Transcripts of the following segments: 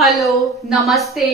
Hello, नमस्ते,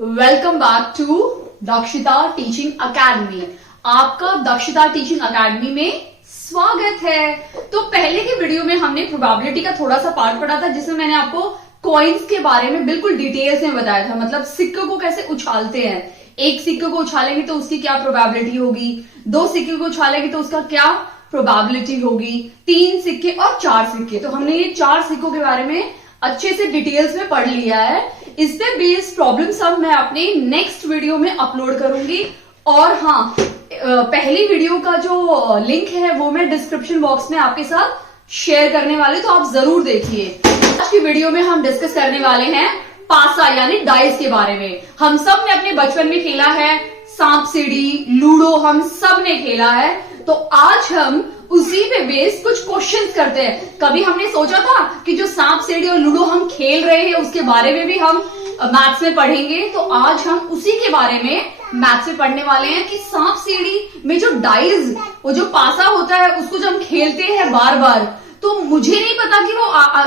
welcome back to दक्षता teaching academy. आपका दक्षता टीचिंग अकेडमी में स्वागत है। तो पहले के वीडियो में हमने प्रोबेबिलिटी का थोड़ा सा पार्ट पढ़ा था, जिसमें मैंने आपको कॉइन्स के बारे में बिल्कुल डिटेल्स में बताया था, मतलब सिक्के को कैसे उछालते हैं। एक सिक्के को उछालेंगे तो उसकी क्या प्रोबेबिलिटी होगी, दो सिक्के को उछालेंगे तो उसका क्या प्रोबेबिलिटी होगी, तीन सिक्के और चार सिक्के। तो हमने ये चार सिक्कों के बारे में अच्छे से डिटेल्स में पढ़ लिया है। इस पे बेस्ड प्रॉब्लम सब मैं अपने नेक्स्ट वीडियो में अपलोड करूंगी। और हाँ, पहली वीडियो का जो लिंक है वो मैं डिस्क्रिप्शन बॉक्स में आपके साथ शेयर करने वाले, तो आप जरूर देखिए। आज की वीडियो में हम डिस्कस करने वाले हैं पासा यानी डाइस के बारे में। हम सब ने अपने बचपन में खेला है, सांप सीढ़ी, लूडो हम सब ने खेला है। तो आज हम उसी पे बेस कुछ क्वेश्चंस करते हैं। कभी हमने सोचा था कि जो सांप सीढ़ी और लूडो हम खेल रहे हैं उसके बारे में भी हम मैथ्स में पढ़ेंगे। तो आज हम उसी के बारे में मैथ्स में पढ़ने वाले हैं कि सांप सीढ़ी में जो डाइस, वो जो पासा होता है, उसको जब हम खेलते हैं बार बार, तो मुझे नहीं पता कि वो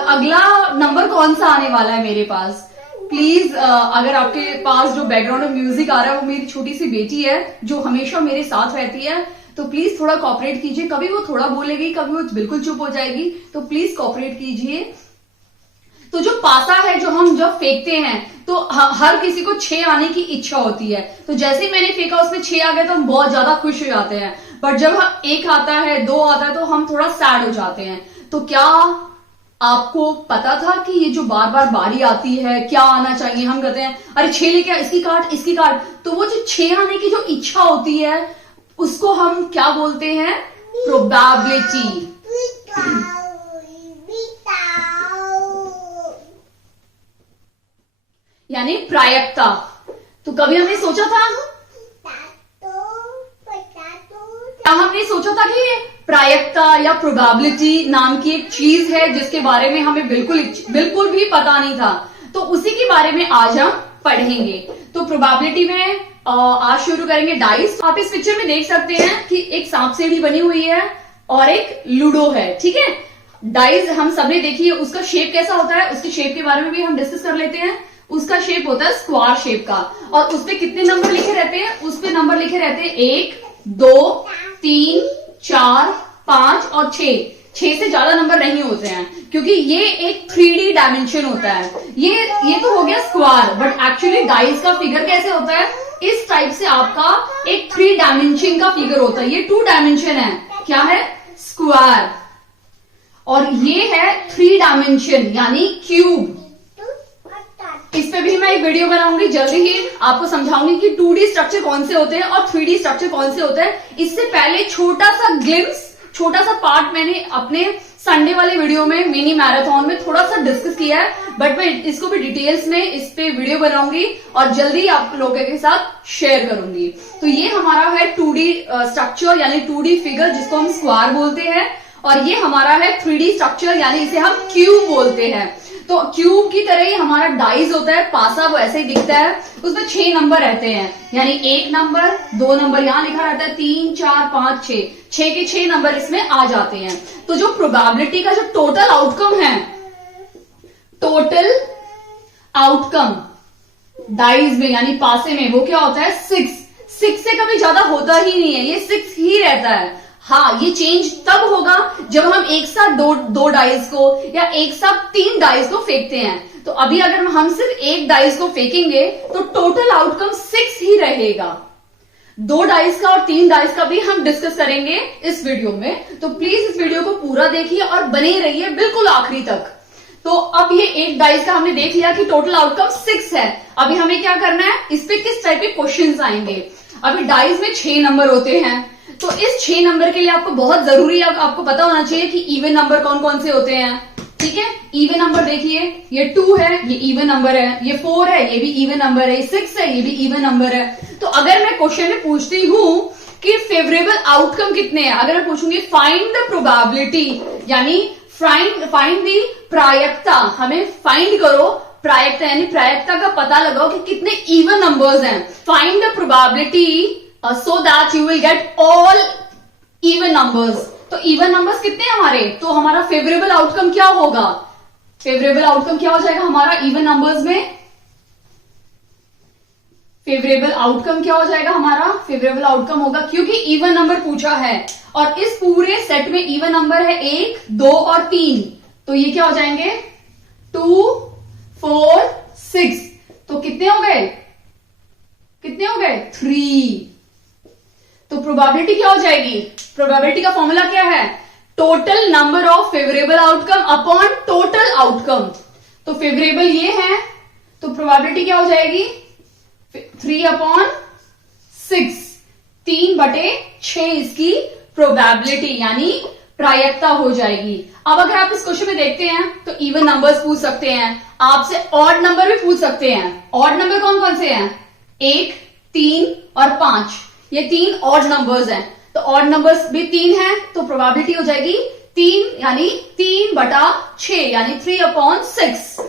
अगला नंबर कौन सा आने वाला है मेरे पास। प्लीज अगर आपके पास जो बैकग्राउंड में म्यूजिक आ रहा है वो मेरी छोटी सी बेटी है जो हमेशा मेरे साथ रहती है, तो प्लीज थोड़ा कॉपरेट कीजिए। कभी वो थोड़ा बोलेगी, कभी वो बिल्कुल चुप हो जाएगी, तो प्लीज कॉपरेट कीजिए। तो जो पासा है, जो हम जब फेंकते हैं तो हर किसी को 6 आने की इच्छा होती है। तो जैसे ही मैंने फेंका उसमें 6 आ गए तो हम बहुत ज्यादा खुश हो जाते हैं। पर जब एक आता है, 2 आता है, तो हम थोड़ा सैड हो जाते हैं। तो क्या आपको पता था कि ये जो बार बार बारी आती है, क्या आना चाहिए, हम कहते हैं अरे 6 लेके आ, इसकी काट, इसकी काट। तो वो जो 6 आने की जो इच्छा होती है उसको हम क्या बोलते हैं? प्रोबेबिलिटी। यानी प्रायिकता। तो कभी हमने सोचा था, हमने सोचा था कि प्रायिकता या प्रोबेबिलिटी नाम की एक चीज है जिसके बारे में हमें बिल्कुल भी पता नहीं था। तो उसी के बारे में आज हम पढ़ेंगे। तो प्रोबेबिलिटी में आज शुरू करेंगे डाइस। आप इस पिक्चर में देख सकते हैं कि एक सांप सीढ़ी बनी हुई है और एक लूडो है, ठीक है। डाइस हम सबने देखी है, उसका शेप कैसा होता है, उसके शेप के बारे में भी हम डिस्कस कर लेते हैं। उसका शेप होता है स्क्वायर शेप का, और उस पे कितने नंबर लिखे रहते हैं? उस पे नंबर लिखे रहते हैं 1, 2, 3, 4, 5 और 6। 6 से ज्यादा नंबर नहीं होते हैं, क्योंकि ये एक 3D डायमेंशन होता है। ये तो हो गया स्क्वायर, बट एक्चुअली डाइस का फिगर कैसे होता है? इस टाइप से आपका एक 3 डायमेंशन का फिगर होता है। ये 2 डायमेंशन है, क्या है? स्क्वायर। और ये है 3 डायमेंशन यानी क्यूब। इस पे भी मैं एक वीडियो बनाऊंगी जल्दी ही, आपको समझाऊंगी कि 2D स्ट्रक्चर कौन से होते हैं और 3D स्ट्रक्चर कौन से होते हैं। इससे पहले छोटा सा ग्लिम्स, छोटा सा पार्ट मैंने अपने संडे वाले वीडियो में, मिनी मैराथन में थोड़ा सा डिस्कस किया है, बट मैं इसको भी डिटेल्स में इस पे वीडियो बनाऊंगी और जल्दी आप लोगों के साथ शेयर करूंगी। तो ये हमारा है 2D स्ट्रक्चर यानी 2D फिगर, जिसको हम स्क्वायर बोलते हैं। और ये हमारा है 3D स्ट्रक्चर यानी इसे हम क्यूब बोलते हैं। तो क्यूब की तरह ही हमारा डाइस होता है, पासा वो ऐसे ही दिखता है। उसमें 6 नंबर रहते हैं, यानी 1 नंबर, 2 नंबर यहां लिखा रहता है, 3, 4, 5, 6। 6 के 6 नंबर इसमें आ जाते हैं। तो जो प्रोबेबिलिटी का जो टोटल आउटकम है, टोटल आउटकम डाइस में यानी पासे में, वो क्या होता है? 6 से कभी ज्यादा होता ही नहीं है, ये 6 ही रहता है। हाँ, ये चेंज तब होगा जब हम एक साथ दो डाइस को या एक साथ 3 डाइस को फेंकते हैं। तो अभी अगर हम सिर्फ एक डाइस को फेंकेंगे तो टोटल आउटकम 6 ही रहेगा। 2 डाइस का और 3 डाइस का भी हम डिस्कस करेंगे इस वीडियो में। तो प्लीज इस वीडियो को पूरा देखिए और बने रहिए बिल्कुल आखिरी तक। तो अब ये एक डाइस का हमने देख लिया कि टोटल आउटकम 6 है। अभी हमें क्या करना है, इस पे किस टाइप के क्वेश्चंस आएंगे। अभी डाइस में 6 नंबर होते हैं, तो इस 6 नंबर के लिए आपको बहुत जरूरी है, आपको पता होना चाहिए कि इवन नंबर कौन कौन से होते हैं, ठीक है। इवन नंबर देखिए, ये 2 है, ये इवन नंबर है, ये 4 है, ये भी इवन नंबर है, ये 6 है, ये भी इवन नंबर है। तो अगर मैं क्वेश्चन में पूछती हूं कि फेवरेबल आउटकम कितने हैं, अगर मैं पूछूंगी फाइंड द प्रोबेबिलिटी यानी फाइंड दी प्रायिकता, हमें फाइंड करो प्रायिकता यानी प्रायिकता का पता लगाओ कि कितने इवन नंबर्स हैं। Find the probability so that you will get all even numbers। तो इवन नंबर्स कितने हैं हमारे? तो हमारा फेवरेबल आउटकम क्या होगा? फेवरेबल आउटकम क्या हो जाएगा हमारा इवन नंबर्स में? फेवरेबल आउटकम क्या हो जाएगा हमारा? फेवरेबल आउटकम होगा, क्योंकि इवन नंबर पूछा है और इस पूरे सेट में इवन नंबर है 1, 2 और 3, तो ये क्या हो जाएंगे? 2, 4, 6। तो कितने हो गए? कितने हो गए? 3। तो प्रोबेबिलिटी क्या हो जाएगी? प्रोबेबिलिटी का फॉर्मूला क्या है? Total number of favourable outcome upon total outcome. तो फेवरेबल ये है, तो प्रोबेबिलिटी क्या हो जाएगी? 3/6, 3/6 इसकी प्रोबेबिलिटी यानी प्रायिकता हो जाएगी। अब अगर आप इस क्वेश्चन में देखते हैं तो इवन नंबर्स पूछ सकते हैं, आपसे ऑड नंबर भी पूछ सकते हैं। ऑड नंबर कौन कौन से हैं? 1, 3 और 5, ये 3 ऑड नंबर्स हैं। तो ऑड नंबर्स भी 3 हैं, तो प्रोबेबिलिटी हो जाएगी 3 यानी 3/6 यानी 3/6।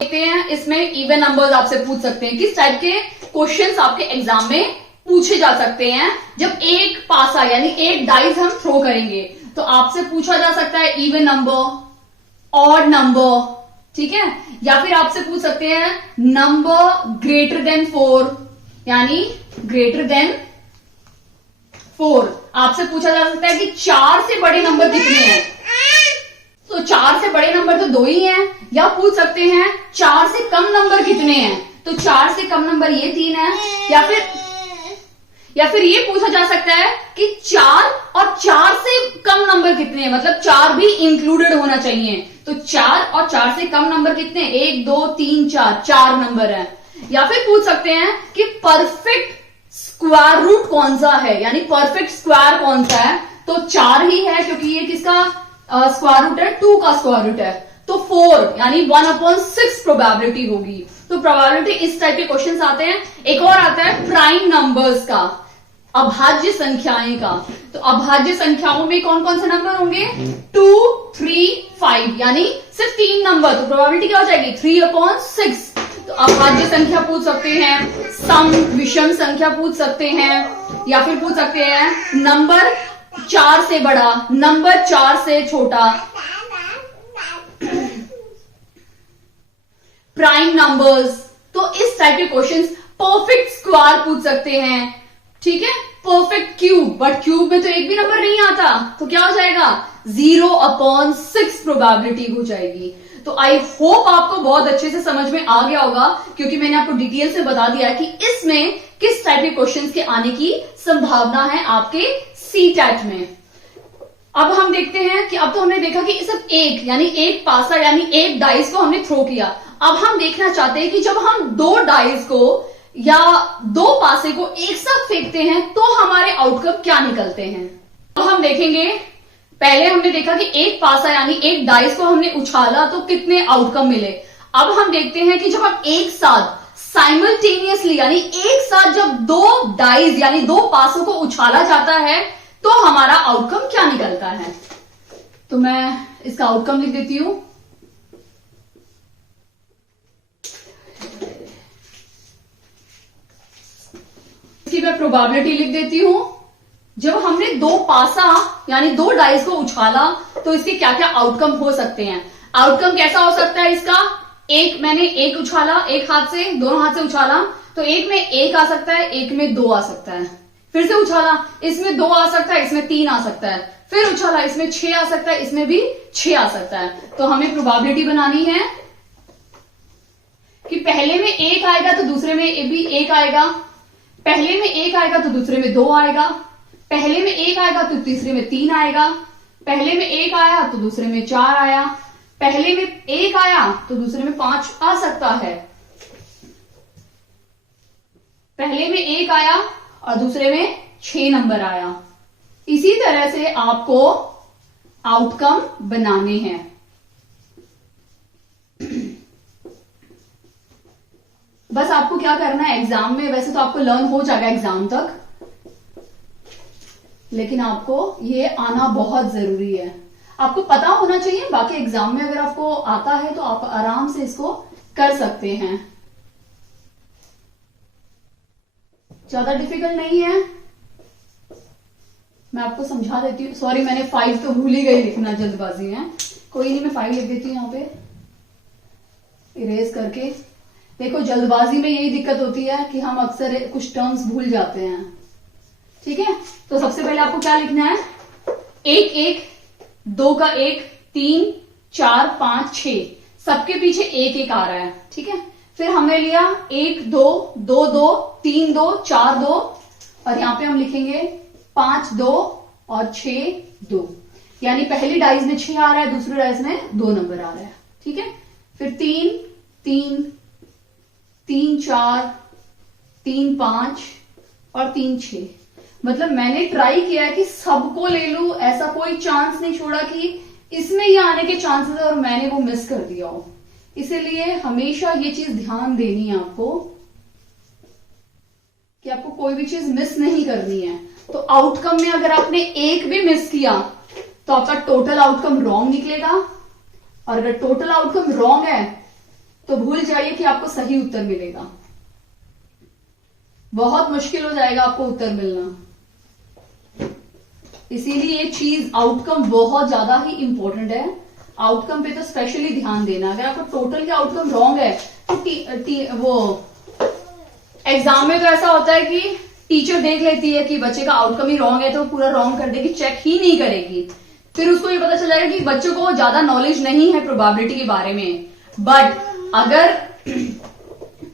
देखते हैं इसमें इवन नंबर्स आपसे पूछ सकते हैं। किस टाइप के क्वेश्चंस आपके एग्जाम में पूछे जा सकते हैं? जब एक पासा यानी एक डाइस हम थ्रो करेंगे तो आपसे पूछा जा सकता है इवन नंबर, ऑड नंबर, ठीक है, या फिर आपसे पूछ सकते हैं नंबर ग्रेटर देन 4 यानी ग्रेटर देन 4। आपसे पूछा जा सकता है कि 4 से बड़े नंबर कितने हैं? तो 4 से बड़े नंबर तो 2 ही हैं। या पूछ सकते हैं 4 से कम नंबर कितने हैं? तो 4 से कम नंबर ये 3 है। या फिर ये पूछा जा सकता है कि 4 और 4 से कम नंबर कितने हैं, मतलब 4 भी इंक्लूडेड होना चाहिए। तो 4 और 4 से कम नंबर कितने? 1, 2, 3, 4, 4 नंबर है। या फिर पूछ सकते हैं कि परफेक्ट स्क्वायर रूट कौन सा है, यानी परफेक्ट स्क्वायर कौन सा है? तो 4 ही है, क्योंकि ये किसका स्क्वायर रूट है? 2 का स्क्वायर रूट है। तो 4 यानी 1/6 प्रोबेबिलिटी होगी। तो प्रोबेबिलिटी इस टाइप के क्वेश्चंस आते हैं। एक और आता है प्राइम नंबर्स का, अभाज्य संख्याएं का। तो अभाज्य संख्याओं में कौन कौन से नंबर होंगे? 2, 3, 5 यानी सिर्फ 3 नंबर। तो प्रोबेबिलिटी क्या हो जाएगी? 3/6। तो अभाज्य संख्या पूछ सकते हैं, सम विषम संख्या पूछ सकते हैं, या फिर पूछ सकते हैं नंबर 4 से बड़ा, नंबर 4 से छोटा, प्राइम नंबर्स। तो इस टाइप के क्वेश्चंस, परफेक्ट स्क्वायर पूछ सकते हैं, ठीक है, परफेक्ट क्यूब, बट क्यूब में तो एक भी नंबर नहीं आता, तो क्या हो जाएगा? 0/6 प्रोबेबिलिटी हो जाएगी। तो आई होप आपको बहुत अच्छे से समझ में आ गया होगा, क्योंकि मैंने आपको डिटेल से बता दिया कि इसमें किस टाइप के क्वेश्चंस के आने की संभावना है आपके सीटेट में। अब हम देखते हैं कि अब तो हमने देखा कि सिर्फ एक यानी एक पासा यानी एक डाइस को हमने थ्रो किया। अब हम देखना चाहते हैं कि जब हम 2 डाइस को या 2 पासे को एक साथ फेंकते हैं तो हमारे आउटकम क्या निकलते हैं। अब हम देखेंगे, पहले हमने देखा कि एक पासा यानी एक डाइस को हमने उछाला तो कितने आउटकम मिले। अब हम देखते हैं कि जब हम एक साथ साइमल्टेनियसली यानी एक साथ जब 2 डाइस यानी 2 पासों को उछाला जाता है तो हमारा आउटकम क्या निकलता है। तो मैं इसका आउटकम लिख देती हूं। इसकी मैं प्रोबेबिलिटी लिख देती हूं। जब हमने 2 पासा यानी 2 डाइस को उछाला तो इसके क्या क्या आउटकम हो सकते हैं। आउटकम कैसा हो सकता है इसका? एक मैंने एक उछाला, एक हाथ से, दोनों हाथ से उछाला, तो एक में 1 आ सकता है, एक में 2 आ सकता है। फिर से उछाला, इसमें 2 आ सकता है, इसमें 3 आ सकता है। फिर उछाला, इसमें 6 आ सकता है, इसमें भी 6 आ सकता है। तो हमें प्रोबेबिलिटी बनानी है कि पहले में 1 आएगा तो दूसरे में भी 1 आएगा, पहले में 1 आएगा तो दूसरे में 2 आएगा, पहले में 1 आएगा तो तीसरे में 3 आएगा, पहले में 1 आया तो दूसरे में 4 आया, पहले में 1 आया तो दूसरे में 5 आ सकता है, पहले में 1 आया और दूसरे में 6 नंबर आया। इसी तरह से आपको आउटकम बनाने हैं। बस आपको क्या करना है एग्जाम में, वैसे तो आपको लर्न हो जाएगा एग्जाम तक, लेकिन आपको ये आना बहुत जरूरी है। आपको पता होना चाहिए, बाकी एग्जाम में अगर आपको आता है तो आप आराम से इसको कर सकते हैं, ज्यादा डिफिकल्ट नहीं है। मैं आपको समझा देती हूँ। सॉरी, मैंने 5 तो भूल ही गई लिखना जल्दबाजी में। कोई नहीं, मैं 5 लिख देती हूँ यहाँ पे इरेज करके। देखो जल्दबाजी में यही दिक्कत होती है कि हम अक्सर कुछ टर्म्स भूल जाते हैं। ठीक है, तो सबसे पहले आपको क्या लिखना है, 1 1, 2 का 1, 3 4 5 6, सबके पीछे 1 1 आ रहा है। ठीक है, फिर हमने लिया 1 2 2 2 3 2 4 2, और यहां पे हम लिखेंगे 5 2 और 6 2, यानी पहली डाइज में 6 आ रहा है, दूसरी डाइज में 2 नंबर आ रहा है। ठीक है, फिर 3 3 3 4 3 5 और 3 6, मतलब मैंने ट्राई किया है कि सबको ले लूं, ऐसा कोई चांस नहीं छोड़ा कि इसमें ये आने के चांसेस है और मैंने वो मिस कर दिया हो। इसीलिए हमेशा ये चीज ध्यान देनी है आपको कि आपको कोई भी चीज मिस नहीं करनी है। तो आउटकम में अगर आपने एक भी मिस किया तो आपका टोटल आउटकम रॉन्ग निकलेगा, और अगर टोटल आउटकम रॉन्ग है तो भूल जाइए कि आपको सही उत्तर मिलेगा, बहुत मुश्किल हो जाएगा आपको उत्तर मिलना। इसीलिए ये चीज आउटकम बहुत ज्यादा ही इंपॉर्टेंट है। आउटकम पे तो स्पेशली ध्यान देना। अगर आपको टोटल के आउटकम रॉन्ग है तो वो एग्जाम में तो ऐसा होता है कि टीचर देख लेती है कि बच्चे का आउटकम ही रॉन्ग है तो पूरा रॉन्ग कर देगी, चेक ही नहीं करेगी। फिर उसको ये पता चल जाएगा कि बच्चों को ज्यादा नॉलेज नहीं है प्रोबेबिलिटी के बारे में। बट अगर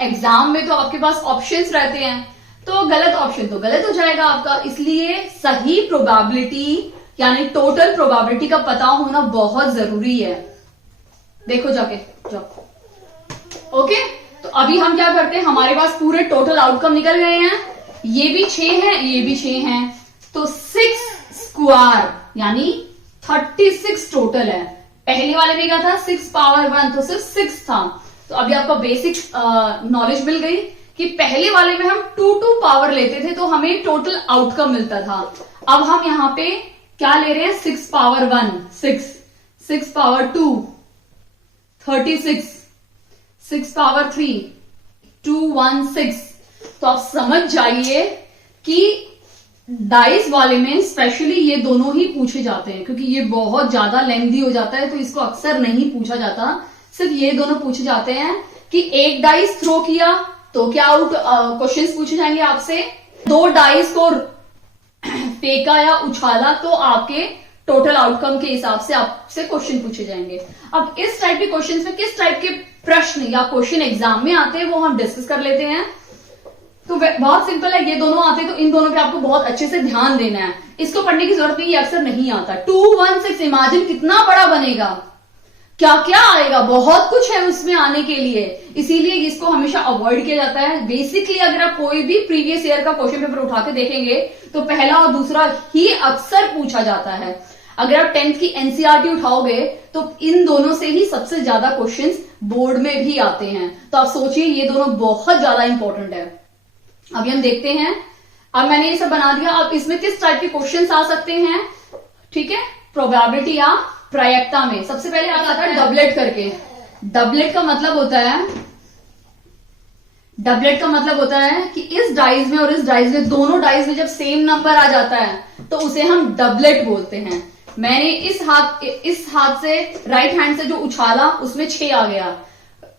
एग्जाम में तो आपके पास ऑप्शंस रहते हैं तो गलत ऑप्शन तो गलत हो जाएगा आपका। इसलिए सही प्रोबेबिलिटी यानी टोटल प्रोबेबिलिटी का पता होना बहुत जरूरी है। देखो जाके जाओ। ओके, तो अभी हम क्या करते हैं, हमारे पास पूरे टोटल आउटकम निकल गए हैं। ये भी 6 है, ये भी 6 है, तो 6 स्क्वायर यानी 36 टोटल है। पहले वाले में क्या था, 6 पावर 1, तो सिर्फ 6 था। तो अभी आपको बेसिक नॉलेज मिल गई कि पहले वाले में हम 2 पावर लेते थे तो हमें टोटल आउटकम मिलता था। अब हम यहां पे क्या ले रहे हैं, 6 पावर 1 6, 6 पावर 2 36, 6 पावर 3 216। तो आप समझ जाइए कि डाइस वाले में स्पेशली ये दोनों ही पूछे जाते हैं, क्योंकि ये बहुत ज्यादा लेंथी हो जाता है तो इसको अक्सर नहीं पूछा जाता। सिर्फ ये दोनों पूछे जाते हैं कि एक डाइस थ्रो किया तो क्या आउट क्वेश्चंस पूछे जाएंगे आपसे, 2 डाइस को फेंका या उछाला तो आपके टोटल आउटकम के हिसाब से आपसे क्वेश्चन पूछे जाएंगे। अब इस टाइप के क्वेश्चन में किस टाइप के प्रश्न या क्वेश्चन एग्जाम में आते हैं वो हम डिस्कस कर लेते हैं। तो बहुत सिंपल है, ये दोनों आते हैं तो इन दोनों पे आपको बहुत अच्छे से ध्यान देना है। इसको पढ़ने की जरूरत नहीं, ये अक्सर नहीं आता। 216 इमेजिन कितना बड़ा बनेगा, क्या क्या आएगा, बहुत कुछ है उसमें आने के लिए, इसीलिए इसको हमेशा अवॉइड किया जाता है। बेसिकली अगर आप कोई भी प्रीवियस ईयर का क्वेश्चन पेपर उठा के देखेंगे तो पहला और दूसरा ही अक्सर पूछा जाता है। अगर आप 10th की एनसीईआरटी उठाओगे तो इन दोनों से ही सबसे ज्यादा क्वेश्चंस बोर्ड में भी आते हैं। तो आप सोचिए ये दोनों बहुत ज्यादा इंपॉर्टेंट है। अभी हम देखते हैं, अब मैंने ये सब बना दिया। अब इसमें किस टाइप के क्वेश्चंस आ सकते हैं, ठीक है, प्रोबेबिलिटी या प्रायिकता में सबसे पहले आता है डबलेट करके। डबलेट का मतलब होता है कि इस डाइज में और इस डाइज में, दोनों डाइज में जब सेम नंबर आ जाता है तो उसे हम डबलेट बोलते हैं। मैंने इस हाथ से राइट हैंड से जो उछाला उसमें 6 आ गया,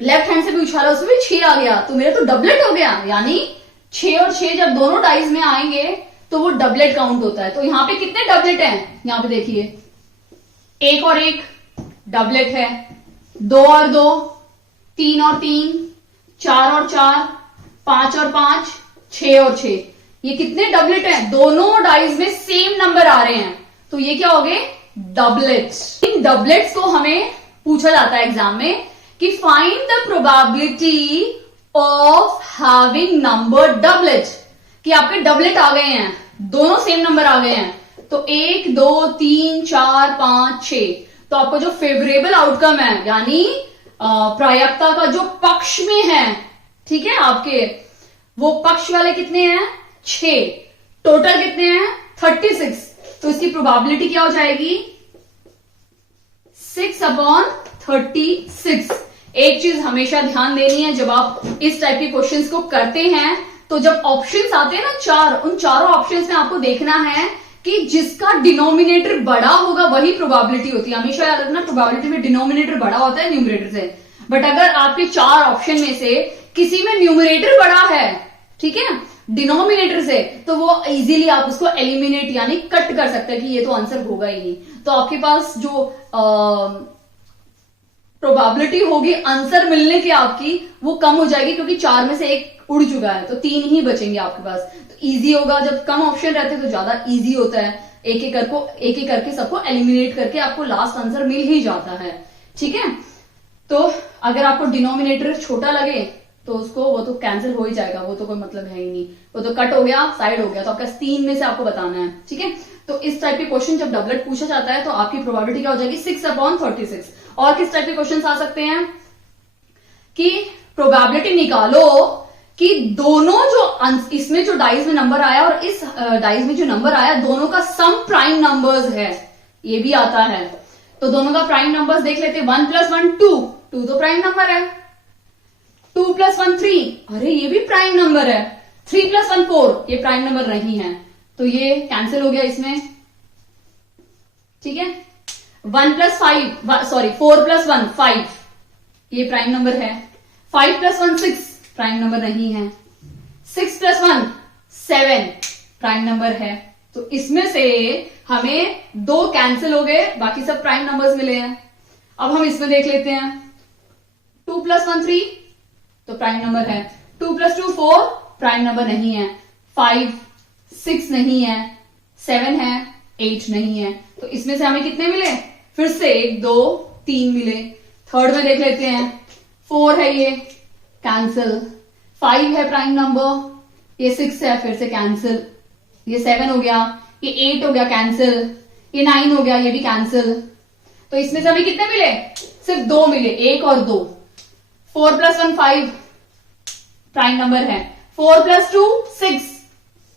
लेफ्ट हैंड से भी उछाला उसमें भी 6 आ गया, तो मेरा तो डबलेट हो गया। यानी 6 और 6 जब दोनों डाइज में आएंगे तो वो डबलेट काउंट होता है। तो यहां पे कितने डबलेट हैं, यहां पे देखिए 1 और 1 डबलेट है, 2 और 2, 3 और 3, 4 और 4, 5 और 5, 6 और 6। ये कितने डबलेट हैं, दोनों डाइज में सेम नंबर आ रहे हैं, तो ये क्या हो गए, डबलेट्स। इन डबलेट्स को हमें पूछा जाता है एग्जाम में कि find the probability of having number doublet, कि आपके डबलेट आ गए हैं, दोनों सेम नंबर आ गए हैं, तो 1 2 3 4 5 6। तो आपको जो फेवरेबल आउटकम है यानी प्रायिकता का जो पक्ष में है, ठीक है, आपके वो पक्ष वाले कितने हैं, 6, टोटल कितने हैं 36। तो इसकी प्रोबेबिलिटी क्या हो जाएगी, 6/36। एक चीज हमेशा ध्यान देनी है, जब आप इस टाइप के क्वेश्चंस को करते हैं तो जब ऑप्शंस आते हैं ना 4, उन चारों ऑप्शंस में आपको देखना है कि जिसका डिनोमिनेटर बड़ा होगा वही प्रोबेबिलिटी होती है। हमेशा याद रखना, प्रोबेबिलिटी में डिनोमिनेटर बड़ा होता है न्यूमरेटर से। बट अगर आपके 4 ऑप्शन में से किसी में न्यूमरेटर बड़ा है, ठीक है, डिनोमिनेटर से, तो वो इजीली आप उसको एलिमिनेट यानी कट कर सकते हैं कि ये तो आंसर होगा ही नहीं। तो आपके पास जो प्रोबेबिलिटी होगी आंसर मिलने की आपकी वो कम हो जाएगी, क्योंकि 4 में से 1 उड़ चुका है, तो 3 ही बचेंगे आपके पास। तो इजी होगा, जब कम ऑप्शन रहते हैं तो ज्यादा इजी होता है, एक एक करके सबको एलिमिनेट करके आपको लास्ट आंसर मिल ही जाता है, ठीक है। तो अगर आपको डिनोमिनेटर छोटा लगे तो उसको वो तो कैंसिल हो ही जाएगा, वो तो कोई मतलब है ही नहीं, वो तो कट हो गया, साइड हो गया। तो आपका 3 में से आपको बताना है, ठीक है। तो इस टाइप के क्वेश्चन जब डबलेट पूछा जाता है तो आपकी प्रोबेबिलिटी क्या हो जाएगी 6/36। और किस टाइप के क्वेश्चन आ सकते हैं कि प्रोबेबिलिटी निकालो कि दोनों जो इसमें जो डाइज में नंबर आया और इस डाइज में जो नंबर आया दोनों का सम प्राइम नंबर्स है, ये भी आता है। तो दोनों का प्राइम नंबर्स देख लेते हैं। 1 + 1 2, 2 तो प्राइम नंबर है। 2 + 1 3, अरे ये भी प्राइम नंबर है। 3 + 1 4, ये प्राइम नंबर नहीं है, तो ये कैंसिल हो गया इसमें, ठीक है। 4 + 1 5, ये प्राइम नंबर है। 5 + 1 6, प्राइम नंबर नहीं है। 6 + 1 7, प्राइम नंबर है। तो इसमें से हमें 2 कैंसिल हो गए, बाकी सब प्राइम नंबर्स मिले हैं। अब हम इसमें देख लेते हैं। 2 + 1 3, तो प्राइम नंबर है। 2 + 2 4, प्राइम नंबर नहीं है। 5 6 नहीं है। 7 है, 8 नहीं है। तो इसमें से हमें कितने मिले, फिर से 1 2 3 मिले। थर्ड में देख लेते हैं। 4 है, ये कैंसिल। 5 है प्राइम नंबर, ये 6 है, फिर से कैंसिल। ये 7 हो गया, ये 8 हो गया, कैंसिल। ये 9 हो गया, ये भी कैंसिल। तो इसमें से हमें कितने मिले, सिर्फ 2 मिले, 1 और 2। 4 + 1 5, प्राइम नंबर है। 4 + 2 6,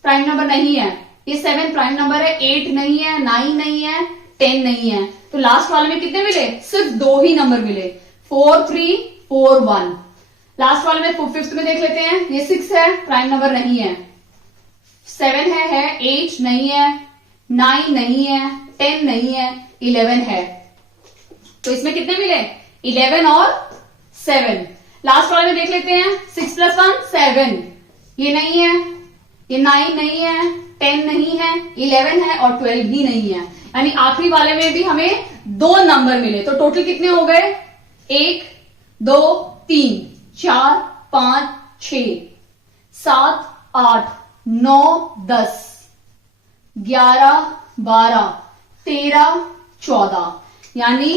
प्राइम नंबर नहीं है। ये 7 प्राइम नंबर है। 8 नहीं है, 9 नहीं है, 10 नहीं है। तो लास्ट वाले में कितने मिले, सिर्फ 2 ही नंबर मिले। 4 3 4 1। लास्ट वाले में फिफ्थ में देख लेते हैं। ये 6 है, प्राइम नंबर नहीं है। 7 है, 8 नहीं है, 9 नहीं है, 10 नहीं है, 11 है। तो इसमें कितने मिले, 11 और 7। लास्ट वाले में देख लेते हैं। 6 + 1 7, ये नहीं है, ये 9 नहीं है, 10 नहीं है, 11 है और 12 भी नहीं है। यानी आखिरी वाले में भी हमें 2 नंबर मिले। तो टोटल कितने हो गए, 1 2 3 4 5 6 7 8 9 10 11 12 13 14। यानी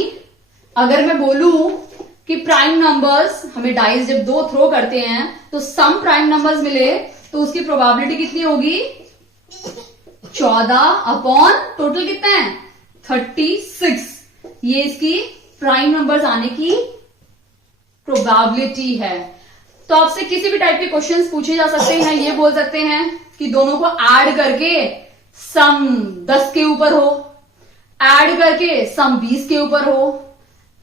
अगर मैं बोलूं कि प्राइम नंबर्स हमें डाइस जब 2 थ्रो करते हैं तो सम प्राइम नंबर्स मिले, तो उसकी प्रोबेबिलिटी कितनी होगी, 14 टोटल कितना है 36। ये इसकी प्राइम नंबर्स आने की प्रोबेबिलिटी है। तो आपसे किसी भी टाइप के क्वेश्चंस पूछे जा सकते हैं। ये बोल सकते हैं कि दोनों को ऐड करके सम 10 के ऊपर हो, ऐड करके सम 20 के ऊपर हो,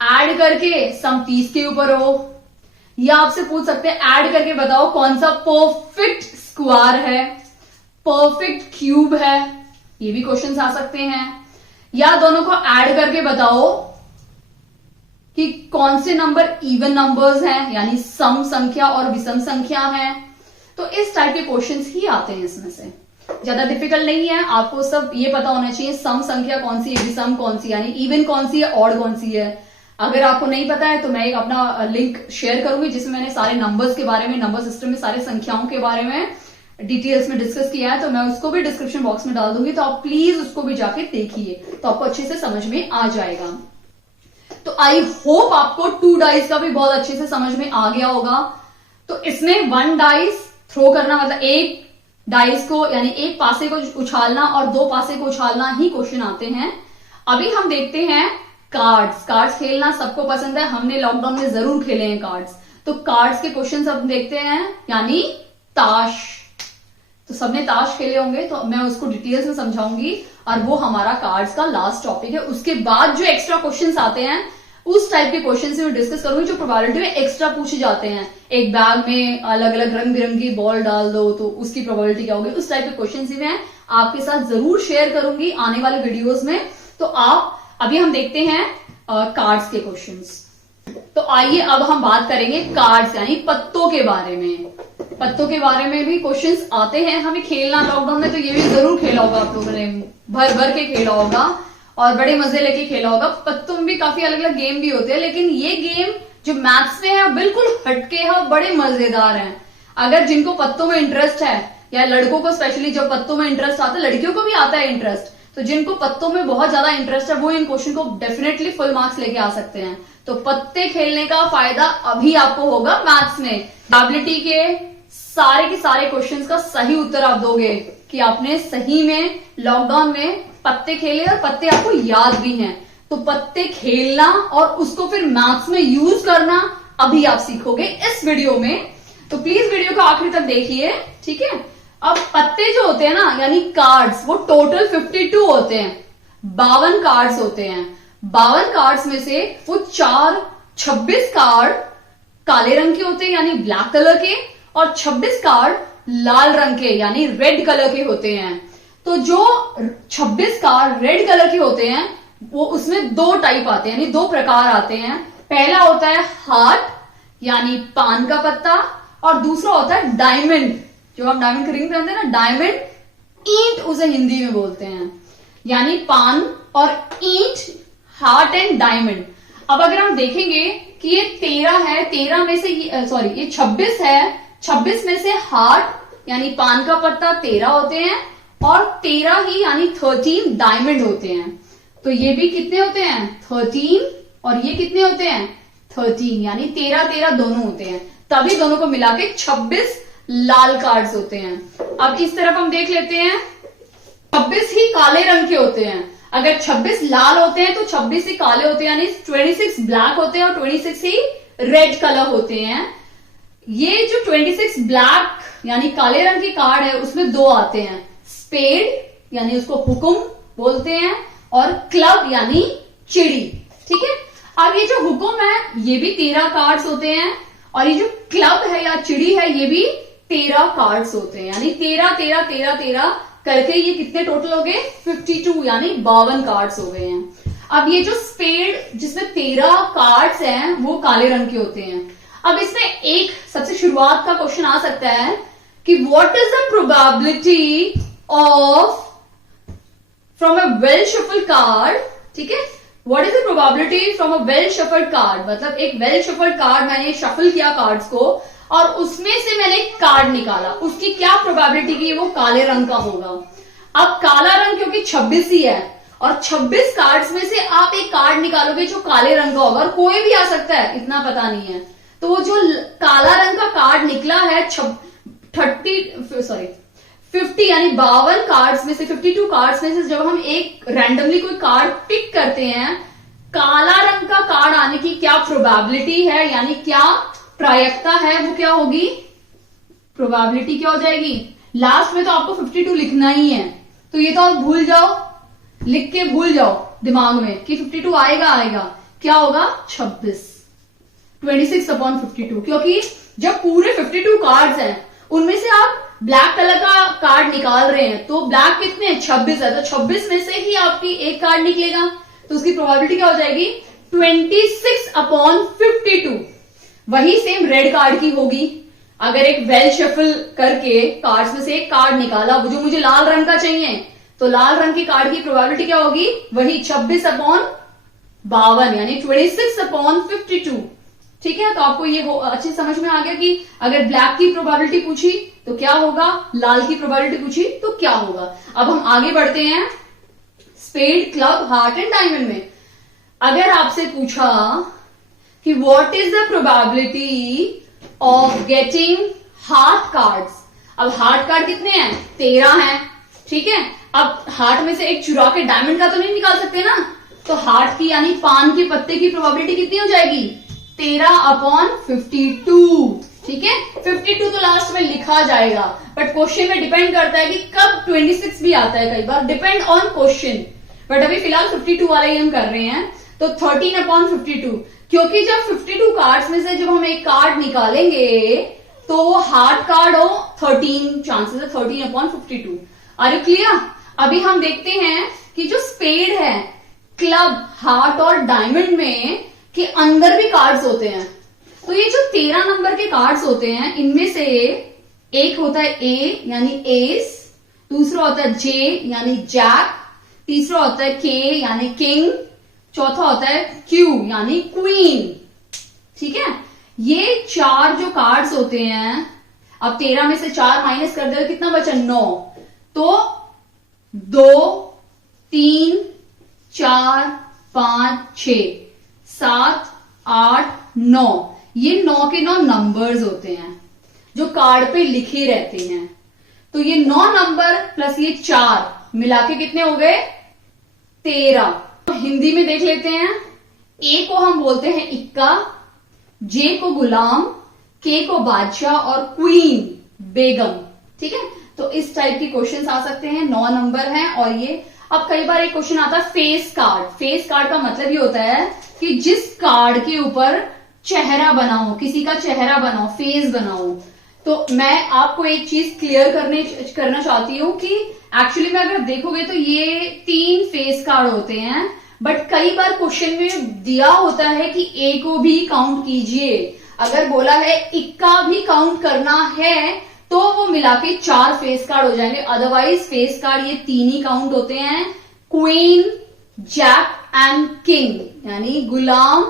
ऐड करके सम 30 के ऊपर हो, या आपसे पूछ सकते हैं ऐड करके बताओ कौन सा परफेक्ट स्क्वायर है, परफेक्ट क्यूब है। ये भी क्वेश्चंस आ सकते हैं। या दोनों को ऐड करके बताओ कि कौन से नंबर इवन नंबर्स हैं, यानी सम संख्या और विषम संख्या है। तो इस टाइप के क्वेश्चंस ही आते हैं इसमें से, ज्यादा डिफिकल्ट नहीं है। आपको सब ये पता होना चाहिए सम संख्या कौन सी है, विषम कौन सी, यानी इवन कौन सी है, ऑड कौन सी है। अगर आपको नहीं पता है तो मैं एक अपना लिंक शेयर करूंगी जिसमें मैंने सारे नंबर्स के बारे में, नंबर सिस्टम में सारे संख्याओं के बारे में डिटेल्स में डिस्कस किया है। तो मैं उसको भी डिस्क्रिप्शन बॉक्स में डाल दूंगी, तो आप प्लीज उसको भी जाके देखिए, तो आपको अच्छे से समझ में आ जाएगा। तो आई होप आपको 2 डाइस का भी बहुत अच्छे से समझ में आ गया होगा। तो इसमें 1 डाइस थ्रो करना मतलब एक डाइस को यानी एक पासे को उछालना और 2 पासे को उछालना ही क्वेश्चन आते हैं। अभी हम देखते हैं कार्ड्स खेलना सबको पसंद है, हमने लॉकडाउन में जरूर खेले हैं कार्ड्स। तो कार्ड्स के क्वेश्चन अब देखते हैं, यानी ताश। तो सबने ताश खेले होंगे, तो मैं उसको डिटेल्स में समझाऊंगी और वो हमारा कार्ड्स का लास्ट टॉपिक है। उसके बाद जो एक्स्ट्रा क्वेश्चंस आते हैं उस टाइप के क्वेश्चन से मैं डिस्कस करूंगी जो प्रोबेबिलिटी में एक्स्ट्रा पूछे जाते हैं। एक बैग में अलग अलग रंग बिरंगी बॉल डाल दो तो उसकी प्रोबेबिलिटी क्या होगी, उस टाइप के क्वेश्चन ही मैं आपके साथ जरूर शेयर करूंगी आने वाले वीडियोज में। तो आप अभी हम देखते हैं कार्ड्स के क्वेश्चंस। तो आइए अब हम बात करेंगे कार्ड्स यानी पत्तों के बारे में। पत्तों के बारे में भी क्वेश्चंस आते हैं हमें खेलना। लॉकडाउन में तो ये भी जरूर खेला होगा आप लोगों ने, भर भर के खेला होगा और बड़े मजे लेके खेला होगा। पत्तों में भी काफी अलग अलग गेम भी होते हैं, लेकिन ये गेम जो मैथ्स में है बिल्कुल हटके है, बड़े मजेदार हैं। अगर जिनको पत्तों में इंटरेस्ट है, या लड़कों को स्पेशली जब पत्तों में इंटरेस्ट आता है, लड़कियों को भी आता है इंटरेस्ट, तो जिनको पत्तों में बहुत ज्यादा इंटरेस्ट है वो इन क्वेश्चन को डेफिनेटली फुल मार्क्स लेके आ सकते हैं। तो पत्ते खेलने का फायदा अभी आपको होगा मैथ्स में। प्रोबेबिलिटी के सारे क्वेश्चंस का सही उत्तर आप दोगे कि आपने सही में लॉकडाउन में पत्ते खेले और पत्ते आपको याद भी हैं। तो पत्ते खेलना और उसको फिर मैथ्स में यूज करना अभी आप सीखोगे इस वीडियो में। तो प्लीज वीडियो को आखिर तक देखिए, ठीक है। अब पत्ते जो होते हैं ना, यानी कार्ड्स, वो टोटल 52 होते हैं। 52 कार्ड्स होते हैं। 52 कार्ड्स में से वो 26 कार्ड काले रंग के होते हैं यानी ब्लैक कलर के, और 26 कार्ड लाल रंग के यानी रेड कलर के होते हैं। तो जो 26 कार्ड रेड कलर के होते हैं वो उसमें 2 टाइप आते हैं, यानी 2 प्रकार आते हैं। पहला होता है हार्ट यानी पान का पत्ता, और दूसरा होता है डायमंड, जो हम डायमंड का रिंग पहनते हैं ना, डायमंड ईंट उसे हिंदी में बोलते हैं, यानी पान और ईंट, हार्ट एंड डायमंड। अब अगर हम देखेंगे कि ये 13 है, 13 में से ये 26 है, 26 में से हार्ट यानी पान का पत्ता 13 होते हैं, और 13 ही यानी 13 डायमंड होते हैं। तो ये भी कितने होते हैं? 13, और ये कितने होते हैं? 13, यानी 13 दोनों होते हैं, तभी दोनों को मिला के 26 लाल कार्ड्स होते हैं। अब इस तरफ हम देख लेते हैं, 26 ही काले रंग के होते हैं। अगर 26 लाल होते हैं तो 26 ही काले होते हैं, यानी 26 ब्लैक होते हैं और 26 ही रेड कलर होते हैं। ये जो 26 ब्लैक यानी काले रंग की कार्ड है उसमें 2 आते हैं, स्पेड यानी उसको हुक्म बोलते हैं, और क्लब यानी चिड़ी, ठीक है। अब ये जो हुक्म है ये भी 13 कार्ड्स होते हैं, और ये जो क्लब है या चिड़ी है ये भी 13 कार्ड्स होते हैं, यानी 13 करके ये कितने टोटल हो गए? 52, यानी 52 कार्ड्स हो गए हैं। अब ये जो स्पेड जिसमें 13 कार्ड्स हैं वो काले रंग के होते हैं। अब इसमें एक सबसे शुरुआत का क्वेश्चन आ सकता है कि what is the probability of from a well shuffle card, ठीक है। What is the probability from a well shuffled card, मतलब एक वेल शफल्ड कार्ड मैंने शफल किया कार्ड्स को और उसमें से मैंने एक कार्ड निकाला, उसकी क्या प्रोबेबिलिटी की वो काले रंग का होगा। अब काला रंग क्योंकि 26 ही है, और 26 कार्ड्स में से आप एक कार्ड निकालोगे जो काले रंग का होगा, और कोई भी आ सकता है, इतना पता नहीं है। तो वो जो काला रंग का कार्ड निकला है 50 यानी 52 कार्ड्स में से, 52 कार्ड्स में से जब हम एक रैंडमली कोई कार्ड पिक करते हैं, काला रंग का कार्ड आने की क्या प्रोबेबिलिटी है, यानी क्या प्रायिकता है, वो क्या होगी? प्रोबेबिलिटी क्या हो जाएगी? लास्ट में तो आपको 52 लिखना ही है, तो ये तो आप भूल जाओ, लिख के भूल जाओ दिमाग में कि 52 आएगा। क्या होगा? 26/52, क्योंकि जब पूरे 52 कार्ड्स हैं उनमें से आप ब्लैक कलर का कार्ड निकाल रहे हैं, तो ब्लैक कितने हैं? 26 है, तो 26 में से ही आपकी एक कार्ड निकलेगा, तो उसकी प्रोबेबिलिटी क्या हो जाएगी? 26/52। वही सेम रेड कार्ड की होगी। अगर एक वेल शफल करके कार्ड्स में से एक कार्ड निकाला, वो जो मुझे लाल रंग का चाहिए, तो लाल रंग की कार्ड की प्रोबेबिलिटी क्या होगी? वही 26/52 यानी 26/52, ठीक है। तो आपको ये अच्छी समझ में आ गया कि अगर ब्लैक की प्रोबेबिलिटी पूछी तो क्या होगा, लाल की प्रोबेबिलिटी पूछी तो क्या होगा। अब हम आगे बढ़ते हैं spade, club, heart and diamond में। अगर आपसे पूछा कि what is the probability of getting heart cards, अब हार्ट कार्ड कितने हैं? 13 हैं, ठीक है। अब हार्ट में से एक चुरा के डायमंड का तो नहीं निकाल सकते ना, तो हार्ट की यानी पान के पत्ते की प्रोबेबिलिटी कितनी हो जाएगी? 13/52, ठीक है। 52 तो लास्ट में लिखा जाएगा, बट क्वेश्चन में डिपेंड करता है कि कब 26 भी आता है, कई बार डिपेंड ऑन क्वेश्चन, बट अभी फिलहाल 52 वाला ही हम कर रहे हैं। तो 13/52, क्योंकि जब 52 कार्ड्स में से जब हम एक कार्ड निकालेंगे तो वो हार्ट कार्ड हो, 13 चांसेस है, 13/52। Are you clear? अभी हम देखते हैं कि जो स्पेड है, क्लब, हार्ट और डायमंड में कि अंदर भी कार्ड्स होते हैं। तो ये जो 13 नंबर के कार्ड्स होते हैं, इनमें से एक होता है ए यानी एस, दूसरा होता है जे यानी जैक, तीसरा होता है के यानी किंग, चौथा होता है क्यू यानी क्वीन। ठीक है, ये 4 जो कार्ड्स होते हैं, अब 13 में से 4 माइनस कर दे, कितना बचा? 9। तो 2 3 4 5 6 7 8 9, ये 9 के 9 नंबर्स होते हैं जो कार्ड पे लिखे रहते हैं। तो ये 9 नंबर प्लस ये 4 मिला के कितने हो गए? 13। तो हिंदी में देख लेते हैं। ए को हम बोलते हैं इक्का, जे को गुलाम, के को बादशाह और क्वीन बेगम। ठीक है, तो इस टाइप के क्वेश्चंस आ सकते हैं। 9 नंबर हैं। और ये अब कई बार एक क्वेश्चन आता है फेस कार्ड। फेस कार्ड का मतलब ये होता है कि जिस कार्ड के ऊपर चेहरा बना हो, किसी का चेहरा बना हो, फेस बना हो। तो मैं आपको एक चीज क्लियर करना चाहती हूं कि एक्चुअली में अगर आप देखोगे तो ये 3 फेस कार्ड होते हैं, बट कई बार क्वेश्चन में दिया होता है कि ए को भी काउंट कीजिए। अगर बोला है इक्का भी काउंट करना है तो वो मिला के 4 फेस कार्ड हो जाएंगे। अदरवाइज फेस कार्ड ये 3 ही काउंट होते हैं, क्वीन, जैक एंड किंग, यानी गुलाम,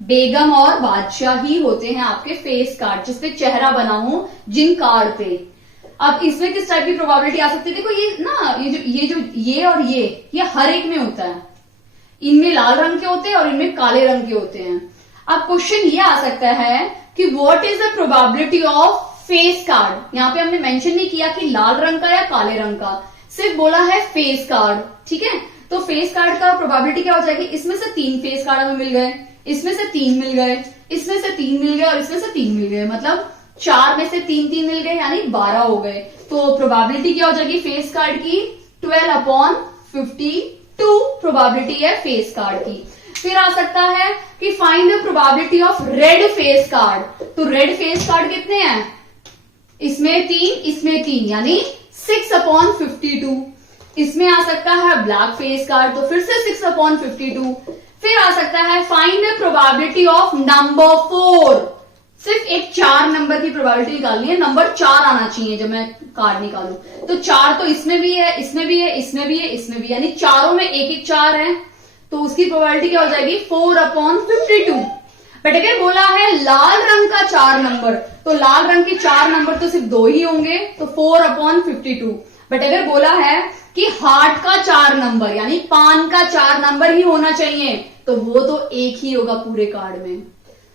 बेगम और बादशाह ही होते हैं आपके फेस कार्ड, जिसपे चेहरा बना हो जिन कार्ड पे। अब इसमें किस टाइप की प्रोबेबिलिटी आ सकती है? देखो ये ना, ये और ये हर एक में होता है। इनमें लाल रंग के होते हैं और इनमें काले रंग के होते हैं। अब क्वेश्चन ये आ सकता है कि what is the probability of face card. यहाँ पे हमने मेंशन नहीं किया कि लाल रंग का या काले रंग का, सिर्फ बोला है फेस कार्ड। ठीक है, तो फेस कार्ड का प्रोबेबिलिटी क्या हो जाएगी? इसमें से 3 फेस कार्ड हमें मिल गए, इसमें से 3 मिल गए, इसमें से 3 मिल गए और इसमें से 3 मिल गए, मतलब 4 में से 3 मिल गए, यानी 12 हो गए। तो प्रोबेबिलिटी क्या हो जाएगी फेस कार्ड की? 12/52 प्रोबेबिलिटी है फेस कार्ड की। फिर आ सकता है कि find the probability of red face card. तो रेड फेस कार्ड कितने हैं? इसमें 3, इसमें 3, यानी 6/52। इसमें आ सकता है ब्लैक फेस कार्ड, तो फिर से 6/52। फिर आ सकता है find the probability of number 4। सिर्फ एक 4 नंबर की प्रोबेबिलिटी निकालनी है, नंबर 4 आना चाहिए जब मैं कार्ड निकालूं। तो 4 तो इसमें भी है, इसमें भी है, इसमें भी है, इसमें भी, यानी चारों में एक एक 4 है। तो उसकी प्रोबेबिलिटी क्या हो जाएगी? 4/52। बट अगर बोला है लाल रंग का 4 नंबर, तो लाल रंग के 4 नंबर तो सिर्फ 2 ही होंगे, तो 4/52। बट अगर बोला है कि हार्ट का 4 नंबर, यानी पान का 4 नंबर ही होना चाहिए, तो वो तो एक ही होगा पूरे कार्ड में।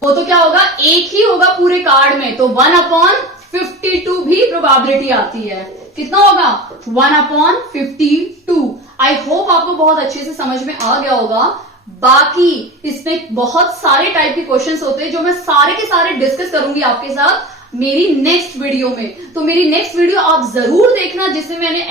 वो तो क्या होगा? एक ही होगा पूरे कार्ड में। तो 1/52 भी प्रोबेबिलिटी आती है। कितना होगा? 1/52। आई होप आपको बहुत अच्छे से समझ में आ गया होगा। बाकी इसमें बहुत सारे टाइप के क्वेश्चंस होते हैं जो मैं सारे के सारे डिस्कस करूंगी आपके साथ मेरी नेक्स्ट वीडियो में। तो मेरी नेक्स्ट वीडियो आप जरूर देखना, जिसमें मैंने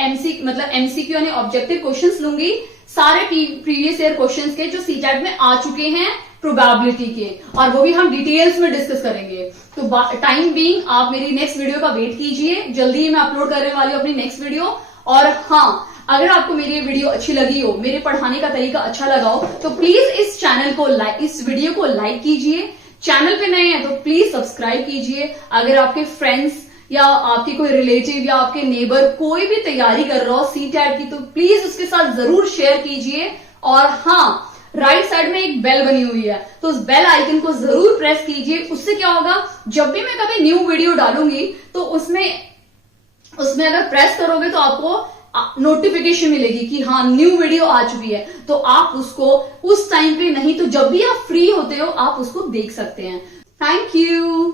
एमसीक्यू यानी ऑब्जेक्टिव क्वेश्चंस लूंगी, सारे प्रीवियस ईयर क्वेश्चंस के जो सीटेट में आ चुके हैं प्रोबेबिलिटी के, और वो भी हम डिटेल्स में डिस्कस करेंगे। तो टाइम बीइंग आप मेरी नेक्स्ट वीडियो का वेट कीजिए, जल्दी ही मैं अपलोड करने वाली हूँ अपनी नेक्स्ट वीडियो। और हाँ, अगर आपको मेरी ये वीडियो अच्छी लगी हो, मेरे पढ़ाने का तरीका अच्छा लगा हो, तो प्लीज इस चैनल को इस वीडियो को लाइक कीजिए। चैनल पे नए हैं तो प्लीज सब्सक्राइब कीजिए। अगर आपके फ्रेंड्स या आपके कोई रिलेटिव या आपके नेबर कोई भी तैयारी कर रहा हो सीटेट की, तो प्लीज उसके साथ जरूर शेयर कीजिए। और हाँ, राइट साइड में एक बेल बनी हुई है, तो उस बेल आइकन को जरूर प्रेस कीजिए। उससे क्या होगा, जब भी मैं कभी न्यू वीडियो डालूंगी तो उसमें अगर प्रेस करोगे तो आपको नोटिफिकेशन मिलेगी कि हाँ न्यू वीडियो आ चुकी है। तो आप उसको उस टाइम पे नहीं तो जब भी आप फ्री होते हो आप उसको देख सकते हैं। Thank you.